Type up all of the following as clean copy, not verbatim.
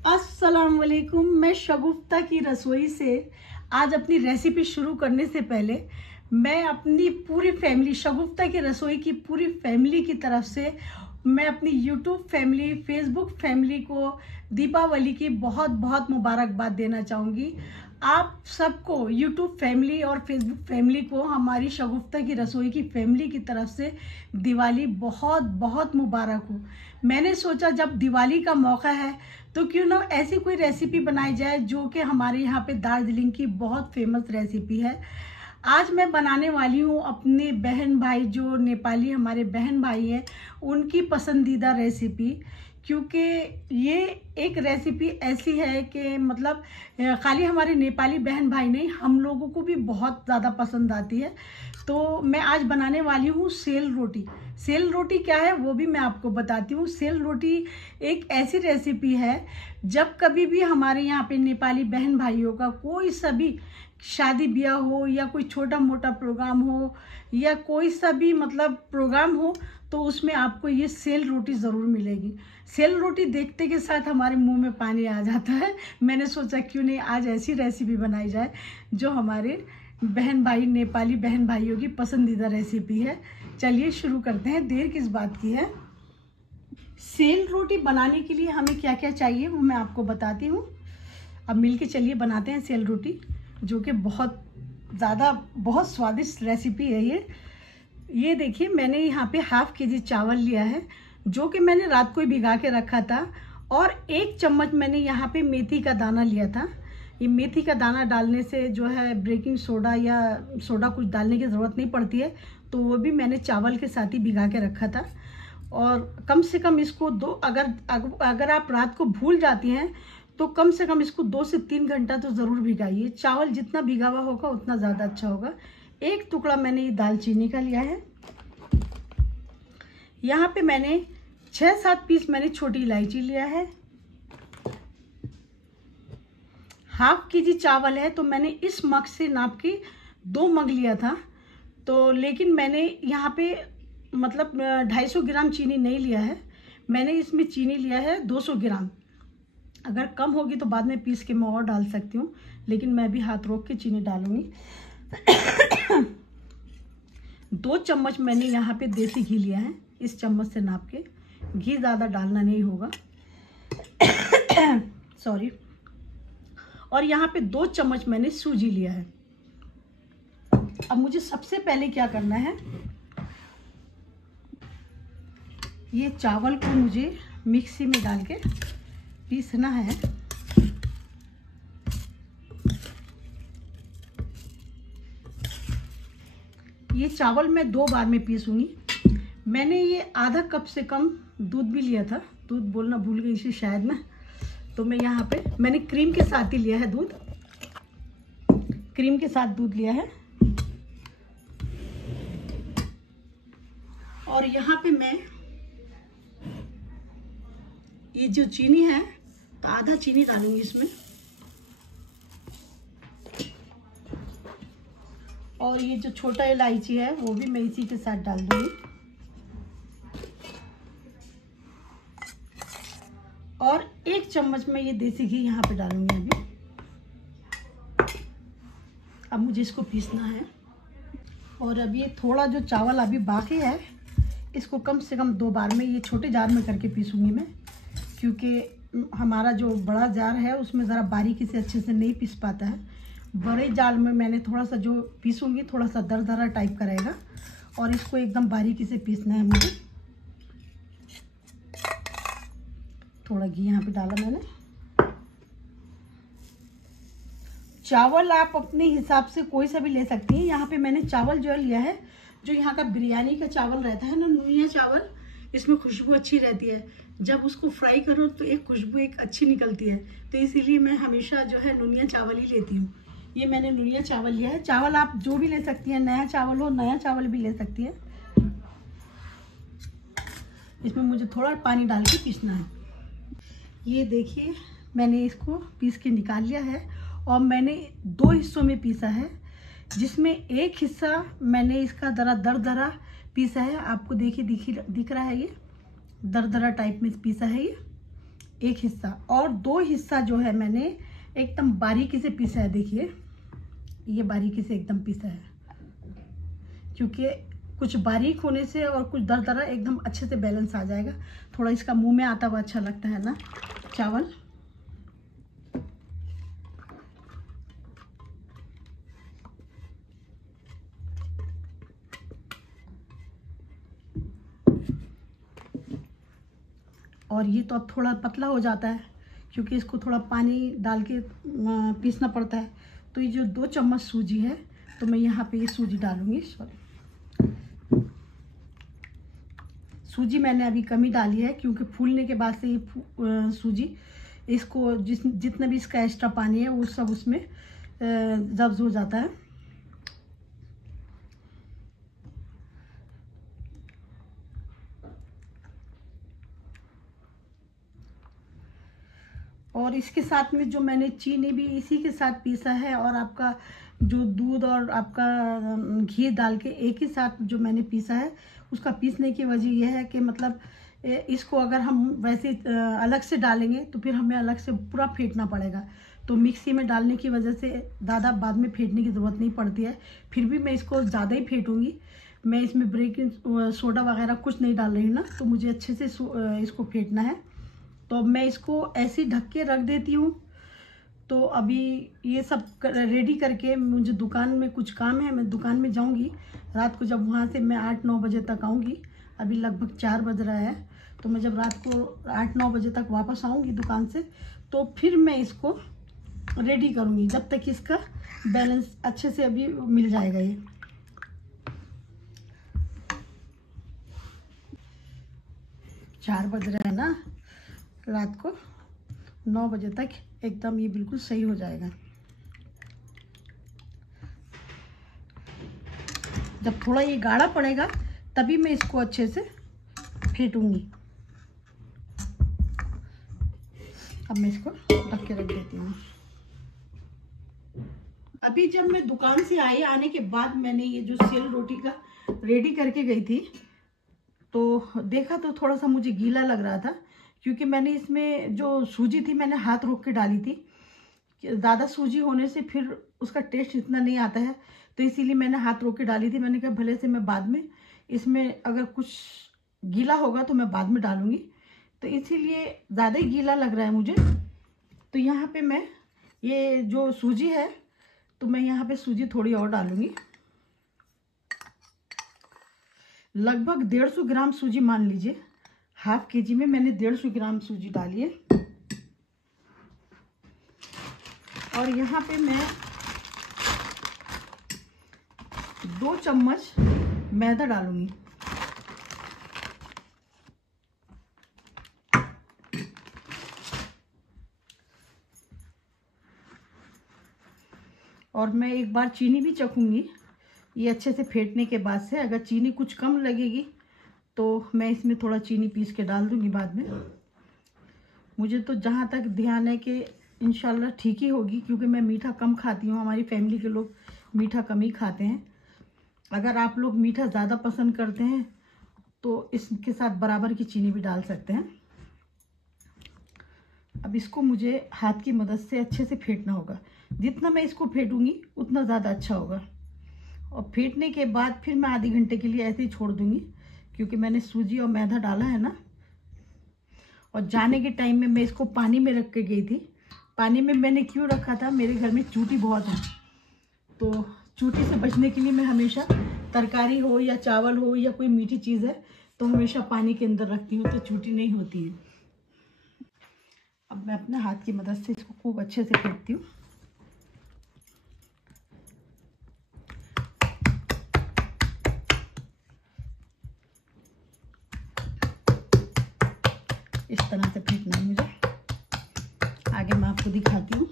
अस्सलाम वालेकुम। मैं शगुफ्ता की रसोई से आज अपनी रेसिपी शुरू करने से पहले मैं अपनी पूरी फैमिली, शगुफ्ता की रसोई की पूरी फैमिली की तरफ से मैं अपनी यूट्यूब फैमिली, फेसबुक फैमिली को दीपावली की बहुत बहुत मुबारकबाद देना चाहूँगी। आप सबको, यूट्यूब फैमिली और फेसबुक फैमिली को, हमारी शगुफ्ता की रसोई की फैमिली की तरफ से दिवाली बहुत बहुत मुबारक हो। मैंने सोचा जब दिवाली का मौका है तो क्यों ना ऐसी कोई रेसिपी बनाई जाए जो कि हमारे यहाँ पे दार्जिलिंग की बहुत फेमस रेसिपी है। आज मैं बनाने वाली हूँ अपने बहन भाई, जो नेपाली हमारे बहन भाई हैं, उनकी पसंदीदा रेसिपी। क्योंकि ये एक रेसिपी ऐसी है कि मतलब खाली हमारे नेपाली बहन भाई नहीं, हम लोगों को भी बहुत ज़्यादा पसंद आती है। तो मैं आज बनाने वाली हूँ सेल रोटी। सेल रोटी क्या है वो भी मैं आपको बताती हूँ। सेल रोटी एक ऐसी रेसिपी है, जब कभी भी हमारे यहाँ पे नेपाली बहन भाइयों का कोई सा भी शादी ब्याह हो या कोई छोटा मोटा प्रोग्राम हो या कोई सा भी मतलब प्रोग्राम हो, तो उसमें आपको ये सेल रोटी ज़रूर मिलेगी। सेल रोटी देखते के साथ हमारे मुंह में पानी आ जाता है। मैंने सोचा क्यों नहीं आज ऐसी रेसिपी बनाई जाए जो हमारे बहन भाई, नेपाली बहन भाइयों की पसंदीदा रेसिपी है। चलिए शुरू करते हैं, देर किस बात की है। सेल रोटी बनाने के लिए हमें क्या क्या चाहिए वो मैं आपको बताती हूँ। अब मिलके चलिए बनाते हैं सेल रोटी, जो कि बहुत ज़्यादा बहुत स्वादिष्ट रेसिपी है ये देखिए, मैंने यहाँ पे ½ केजी चावल लिया है, जो कि मैंने रात को ही भिगा के रखा था। और 1 चम्मच मैंने यहाँ पे मेथी का दाना लिया था। ये मेथी का दाना डालने से जो है बेकिंग सोडा या सोडा कुछ डालने की ज़रूरत नहीं पड़ती है, तो वो भी मैंने चावल के साथ ही भिगा के रखा था। और कम से कम इसको अगर आप रात को भूल जाती हैं तो कम से कम इसको 2 से 3 घंटा तो ज़रूर भिगाइए। चावल जितना भिगा हुआ होगा उतना ज़्यादा अच्छा होगा। 1 टुकड़ा मैंने ये दालचीनी का लिया है। यहाँ पे मैंने 6-7 पीस मैंने छोटी इलायची लिया है। ½ केजी चावल है तो मैंने इस मग से नाप के 2 मग लिया था। तो लेकिन मैंने यहाँ पे मतलब 250 ग्राम चीनी नहीं लिया है, मैंने इसमें चीनी लिया है 200 ग्राम। अगर कम होगी तो बाद में पीस के मैं और डाल सकती हूँ, लेकिन मैं भी हाथ रोक के चीनी डालूंगी। 2 चम्मच मैंने यहाँ पे देसी घी लिया है, इस चम्मच से नाप के। घी ज़्यादा डालना नहीं होगा सॉरी। और यहाँ पे 2 चम्मच मैंने सूजी लिया है। अब मुझे सबसे पहले क्या करना है, ये चावल को मुझे मिक्सी में डाल के पीसना है। ये चावल मैं 2 बार में पीसूंगी। मैंने ये ½ कप से कम दूध भी लिया था, दूध बोलना भूल गई इसे शायद मैं। तो मैं यहाँ पे मैंने क्रीम के साथ ही लिया है दूध, क्रीम के साथ दूध लिया है। और यहाँ पे मैं ये जो चीनी है तो आधा चीनी डालूंगी इसमें। और ये जो छोटा इलायची है वो भी मैं इसी के साथ डाल दूंगी। और 1 चम्मच में ये देसी घी यहाँ पे डालूंगी अभी। अब मुझे इसको पीसना है। और अब ये थोड़ा जो चावल अभी बाकी है, इसको कम से कम 2 बार में ये छोटे जार में करके पीसूंगी मैं, क्योंकि हमारा जो बड़ा जार है उसमें ज़रा बारीकी से अच्छे से नहीं पीस पाता है। बड़े जार में मैंने थोड़ा सा जो पीसूंगी थोड़ा सा दरदरा टाइप का रहेगा, और इसको एकदम बारीकी से पीसना है मुझे। थोड़ा घी यहाँ पे डाला मैंने। चावल आप अपने हिसाब से कोई सा भी ले सकती हैं। यहाँ पे मैंने चावल जो लिया है, जो यहाँ का बिरयानी का चावल रहता है ना, नुनिया चावल, इसमें खुशबू अच्छी रहती है। जब उसको फ्राई करो तो एक खुशबू एक अच्छी निकलती है, तो इसीलिए मैं हमेशा जो है नुनिया चावल ही लेती हूँ। ये मैंने नुनिया चावल लिया है। चावल आप जो भी ले सकती हैं, नया चावल हो नया चावल भी ले सकती है। इसमें मुझे थोड़ा पानी डाल के पीसना है। ये देखिए मैंने इसको पीस के निकाल लिया है, और मैंने 2 हिस्सों में पीसा है, जिसमें एक हिस्सा मैंने इसका ज़रा दरदरा पीसा है। आपको देखिए दिख रहा है, ये दरदरा टाइप में पीसा है ये। एक हिस्सा, और 2 हिस्सा जो है मैंने एकदम बारीकी से पीसा है। देखिए ये बारीकी से एकदम पीसा है, क्योंकि कुछ बारीक होने से और कुछ दरदरा एकदम अच्छे से बैलेंस आ जाएगा। थोड़ा इसका मुंह में आता हुआ अच्छा लगता है ना चावल। और ये तो अब थोड़ा पतला हो जाता है, क्योंकि इसको थोड़ा पानी डाल के पीसना पड़ता है। तो ये जो 2 चम्मच सूजी है, तो मैं यहाँ पे ये सूजी डालूँगी। सॉरी, सूजी मैंने अभी कम ही डाली है, क्योंकि फूलने के बाद से ये सूजी इसको जितना भी इसका एक्स्ट्रा पानी है वो सब उसमें जब्त हो जाता है। और इसके साथ में जो मैंने चीनी भी इसी के साथ पीसा है, और आपका जो दूध और आपका घी डाल के एक ही साथ जो मैंने पीसा है, उसका पीसने की वजह यह है कि मतलब इसको अगर हम वैसे अलग से डालेंगे तो फिर हमें अलग से पूरा फेंटना पड़ेगा। तो मिक्सी में डालने की वजह से ज़्यादा बाद में फेंटने की ज़रूरत नहीं पड़ती है। फिर भी मैं इसको ज़्यादा ही फेंटूँगी। मैं इसमें बेकिंग सोडा वगैरह कुछ नहीं डाल रही हूँ ना, तो मुझे अच्छे से इसको फेंटना है। तो अब मैं इसको ऐसे ढक के रख देती हूँ। तो अभी ये सब रेडी करके मुझे दुकान में कुछ काम है, मैं दुकान में जाऊँगी रात को। जब वहाँ से मैं 8-9 बजे तक आऊँगी, अभी लगभग 4 बज रहा है, तो मैं जब रात को 8-9 बजे तक वापस आऊँगी दुकान से, तो फिर मैं इसको रेडी करूँगी। जब तक इसका बैलेंस अच्छे से अभी मिल जाएगा। ये 4 बज रहे हैं ना, रात को 9 बजे तक एकदम ये बिल्कुल सही हो जाएगा। जब थोड़ा ये गाढ़ा पड़ेगा तभी मैं इसको अच्छे से फेंटूंगी। अब मैं इसको ढक के रख देती हूँ। अभी जब मैं दुकान से आई, आने के बाद मैंने ये जो सेल रोटी का रेडी करके गई थी, तो देखा तो थोड़ा सा मुझे गीला लग रहा था, क्योंकि मैंने इसमें जो सूजी थी मैंने हाथ रोक के डाली थी। ज़्यादा सूजी होने से फिर उसका टेस्ट इतना नहीं आता है, तो इसीलिए मैंने हाथ रोक के डाली थी। मैंने कहा भले से मैं बाद में इसमें अगर कुछ गीला होगा तो मैं बाद में डालूँगी, तो इसीलिए ज़्यादा ही गीला लग रहा है मुझे। तो यहाँ पे मैं ये जो सूजी है, तो मैं यहाँ पे सूजी थोड़ी और डालूँगी। लगभग 150 ग्राम सूजी मान लीजिए। हाफ केजी में मैंने 150 ग्राम सूजी डाली है। और यहाँ पे मैं 2 चम्मच मैदा डालूंगी। और मैं एक बार चीनी भी चखूंगी ये अच्छे से फेंटने के बाद से। अगर चीनी कुछ कम लगेगी तो मैं इसमें थोड़ा चीनी पीस के डाल दूंगी बाद में। मुझे तो जहाँ तक ध्यान है कि इंशाल्लाह ठीक ही होगी, क्योंकि मैं मीठा कम खाती हूँ। हमारी फैमिली के लोग मीठा कम ही खाते हैं। अगर आप लोग मीठा ज़्यादा पसंद करते हैं तो इसके साथ बराबर की चीनी भी डाल सकते हैं। अब इसको मुझे हाथ की मदद से अच्छे से फेंटना होगा। जितना मैं इसको फेंटूंगी उतना ज़्यादा अच्छा होगा। और फेंटने के बाद फिर मैं आधे घंटे के लिए ऐसे ही छोड़ दूंगी, क्योंकि मैंने सूजी और मैदा डाला है ना। और जाने के टाइम में मैं इसको पानी में रख के गई थी। पानी में मैंने क्यों रखा था, मेरे घर में चूटी बहुत है, तो चूटी से बचने के लिए मैं हमेशा तरकारी हो या चावल हो या कोई मीठी चीज़ है तो हमेशा पानी के अंदर रखती हूँ, तो चूटी नहीं होती है। अब मैं अपने हाथ की मदद से इसको खूब अच्छे से फेंटती हूँ। इस तरह से फेंटना है मुझे। आगे मैं आपको दिखाती हूँ।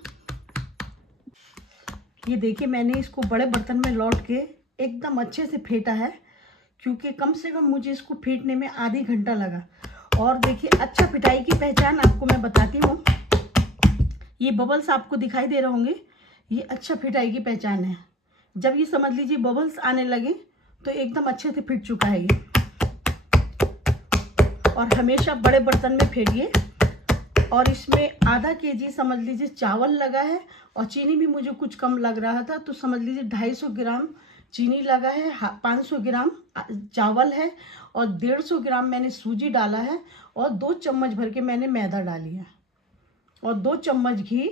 ये देखिए, मैंने इसको बड़े बर्तन में लौट के एकदम अच्छे से फेंटा है, क्योंकि कम से कम मुझे इसको फेंटने में आधी घंटा लगा। और देखिए, अच्छा पिटाई की पहचान आपको मैं बताती हूँ। ये बबल्स आपको दिखाई दे रहे होंगे, ये अच्छा पिटाई की पहचान है। जब ये समझ लीजिए बबल्स आने लगे तो एकदम अच्छे से फिट चुका है ये। और हमेशा बड़े बर्तन में फेंटिए, और इसमें आधा केजी समझ लीजिए चावल लगा है, और चीनी भी मुझे कुछ कम लग रहा था तो समझ लीजिए 250 ग्राम चीनी लगा है, 500 ग्राम चावल है, और 150 ग्राम मैंने सूजी डाला है, और 2 चम्मच भर के मैंने मैदा डाली है, और 2 चम्मच घी।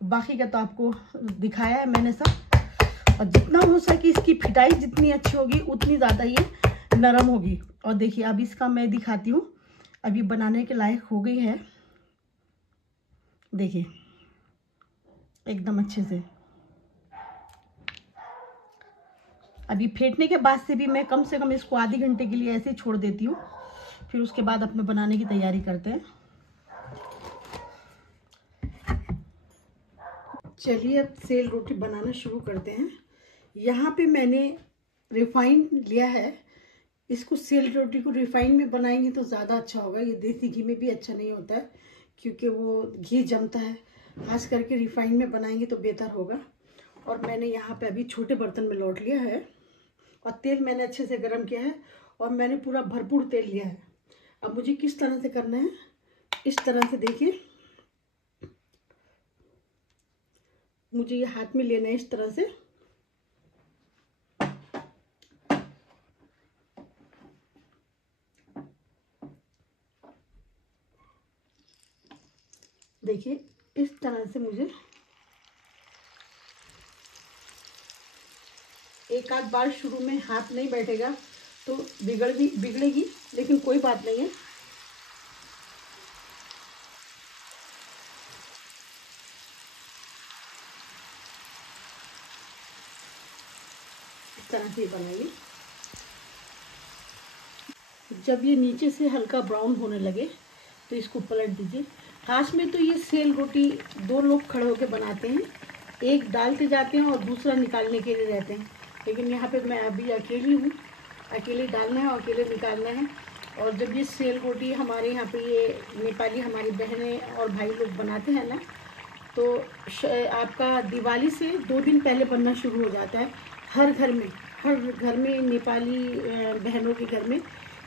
बाकी का तो आपको दिखाया है मैंने सब। और जितना हो सके इसकी फिटाई जितनी अच्छी होगी उतनी ज़्यादा ये नरम होगी। और देखिए अब इसका मैं दिखाती हूँ, अभी बनाने के लायक हो गई है। देखिए एकदम अच्छे से। अभी फेंटने के बाद से भी मैं कम से कम इसको आधे घंटे के लिए ऐसे ही छोड़ देती हूँ, फिर उसके बाद अपने बनाने की तैयारी करते हैं। चलिए अब सेल रोटी बनाना शुरू करते हैं। यहाँ पे मैंने रिफाइन लिया है। इसको सेल रोटी को रिफाइन में बनाएंगे तो ज़्यादा अच्छा होगा, ये देसी घी में भी अच्छा नहीं होता है क्योंकि वो घी जमता है। खास करके रिफाइन में बनाएंगे तो बेहतर होगा। और मैंने यहाँ पे अभी छोटे बर्तन में लौट लिया है, और तेल मैंने अच्छे से गर्म किया है, और मैंने पूरा भरपूर तेल लिया है। अब मुझे किस तरह से करना है, इस तरह से देखिए, मुझे ये हाथ में लेना है इस तरह से। देखिए इस तरह से मुझे एक आध बार शुरू में हाथ नहीं बैठेगा तो बिगड़ेगी, लेकिन कोई बात नहीं है। इस तरह से बनाइए। जब ये नीचे से हल्का ब्राउन होने लगे तो इसको पलट दीजिए। खास में तो ये सेल रोटी 2 लोग खड़े होकर बनाते हैं, एक डालते जाते हैं और दूसरा निकालने के लिए रहते हैं, लेकिन यहाँ पे मैं अभी अकेली हूँ, अकेले डालना है और अकेले निकालना है। और जब ये सेल रोटी हमारे यहाँ पे ये नेपाली हमारी बहनें और भाई लोग बनाते हैं ना, तो आपका दिवाली से 2 दिन पहले बनना शुरू हो जाता है। हर घर में नेपाली बहनों के घर में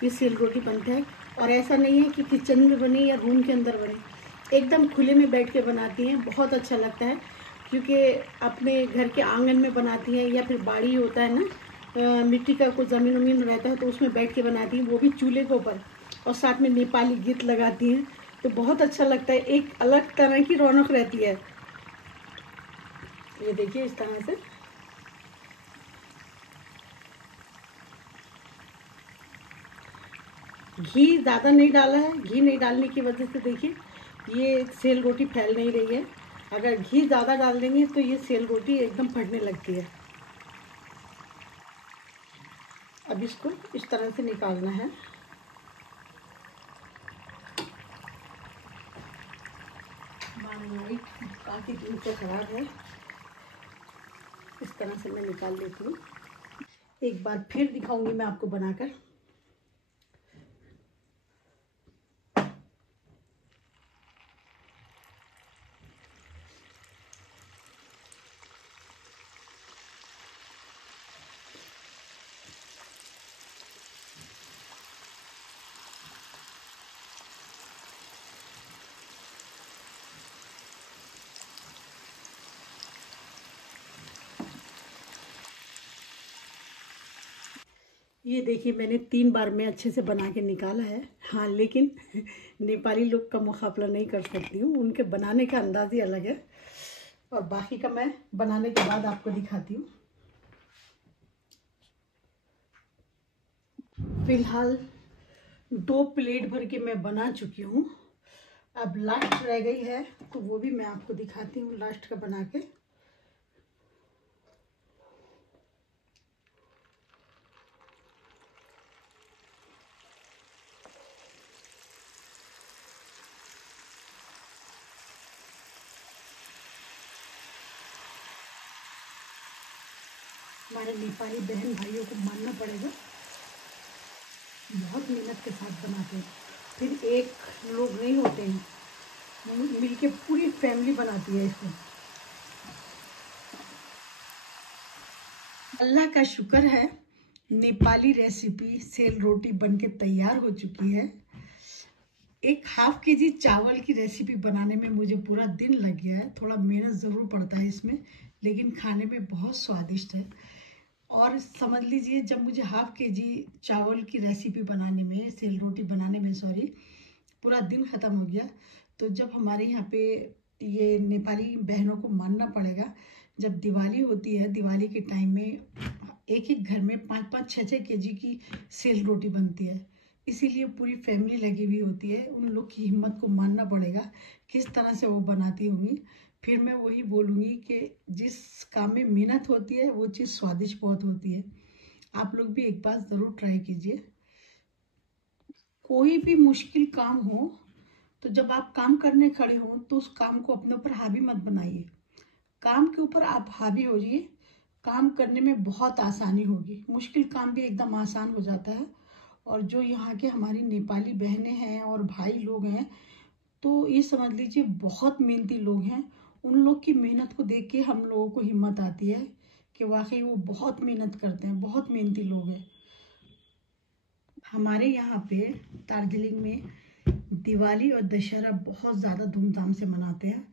ये सेल रोटी बनता है। और ऐसा नहीं है कि किचन में बने या रूम के अंदर बने, एकदम खुले में बैठ के बनाती हैं। बहुत अच्छा लगता है क्योंकि अपने घर के आंगन में बनाती हैं, या फिर बाड़ी होता है ना, मिट्टी का कोई ज़मीन वमीन रहता है तो उसमें बैठ के बनाती हैं, वो भी चूल्हे के ऊपर, और साथ में नेपाली गीत लगाती हैं, तो बहुत अच्छा लगता है। एक अलग तरह की रौनक रहती है। ये देखिए इस तरह से। घी ज़्यादा नहीं डाला है, घी नहीं डालने की वजह से देखिए ये सेल रोटी फैल नहीं रही है। अगर घी ज़्यादा डाल देंगे तो ये सेल रोटी एकदम फटने लगती है। अब इसको इस तरह से निकालना है। काफ़ी दिन से खराब है, इस तरह से मैं निकाल लेती हूँ। एक बार फिर दिखाऊंगी मैं आपको बनाकर। ये देखिए मैंने 3 बार में अच्छे से बना के निकाला है। हाँ, लेकिन नेपाली लोग का मुकाबला नहीं कर सकती हूँ, उनके बनाने का अंदाज ही अलग है। और बाकी का मैं बनाने के बाद आपको दिखाती हूँ। फिलहाल 2 प्लेट भर के मैं बना चुकी हूँ। अब लास्ट रह गई है तो वो भी मैं आपको दिखाती हूँ, लास्ट का बना के। हमारे नेपाली बहन भाइयों को मानना पड़ेगा, बहुत मेहनत के साथ बनाते हैं। फिर एक लोग नहीं होते हैं, मिलके पूरी फैमिली बनाती है इसको। अल्लाह का शुक्र है, नेपाली रेसिपी सेल रोटी बनके तैयार हो चुकी है। एक हाफ केजी चावल की रेसिपी बनाने में मुझे पूरा दिन लग गया है। थोड़ा मेहनत ज़रूर पड़ता है इसमें, लेकिन खाने में बहुत स्वादिष्ट है। और समझ लीजिए, जब मुझे हाफ केजी चावल की रेसिपी बनाने में, सेल रोटी बनाने में सॉरी, पूरा दिन ख़त्म हो गया, तो जब हमारे यहाँ पे ये नेपाली बहनों को मानना पड़ेगा, जब दिवाली होती है, दिवाली के टाइम में एक एक घर में 5-5, 6-6 केजी की सेल रोटी बनती है। इसीलिए पूरी फैमिली लगी हुई होती है। उन लोग की हिम्मत को मानना पड़ेगा, किस तरह से वो बनाती होंगी। फिर मैं वही बोलूँगी कि जिस काम में मेहनत होती है वो चीज़ स्वादिष्ट बहुत होती है। आप लोग भी एक बार ज़रूर ट्राई कीजिए। कोई भी मुश्किल काम हो, तो जब आप काम करने खड़े हो तो उस काम को अपने ऊपर हावी मत बनाइए। काम के ऊपर आप हावी हो जाइए, काम करने में बहुत आसानी होगी। मुश्किल काम भी एकदम आसान हो जाता है। और जो यहाँ के हमारी नेपाली बहनें हैं और भाई लोग हैं, तो ये समझ लीजिए बहुत मेहनती लोग हैं। उन लोग की मेहनत को देख के हम लोगों को हिम्मत आती है कि वाकई वो बहुत मेहनत करते हैं, बहुत मेहनती लोग हैं। हमारे यहाँ पे दार्जिलिंग में दिवाली और दशहरा बहुत ज़्यादा धूमधाम से मनाते हैं,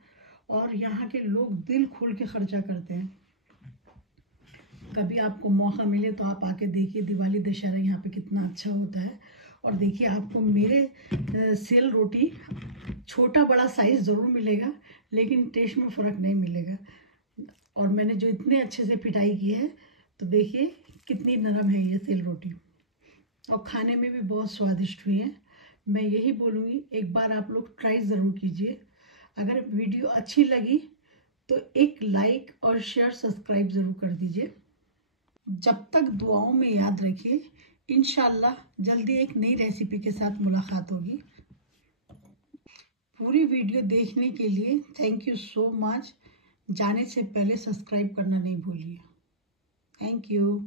और यहाँ के लोग दिल खोल के खर्चा करते हैं। कभी आपको मौका मिले तो आप आके देखिए दिवाली दशहरा यहाँ पे कितना अच्छा होता है। और देखिए, आपको मेरे सेल रोटी छोटा बड़ा साइज़ ज़रूर मिलेगा, लेकिन टेस्ट में फ़र्क नहीं मिलेगा। और मैंने जो इतने अच्छे से पिटाई की है, तो देखिए कितनी नरम है ये सेल रोटी, और खाने में भी बहुत स्वादिष्ट हुई है। मैं यही बोलूँगी, एक बार आप लोग ट्राई ज़रूर कीजिए। अगर वीडियो अच्छी लगी तो एक लाइक और शेयर सब्सक्राइब ज़रूर कर दीजिए। जब तक दुआओं में याद रखिए, इंशाल्लाह जल्दी एक नई रेसिपी के साथ मुलाकात होगी। पूरी वीडियो देखने के लिए थैंक यू सो मच। जाने से पहले सब्सक्राइब करना नहीं भूलिए। Thank you.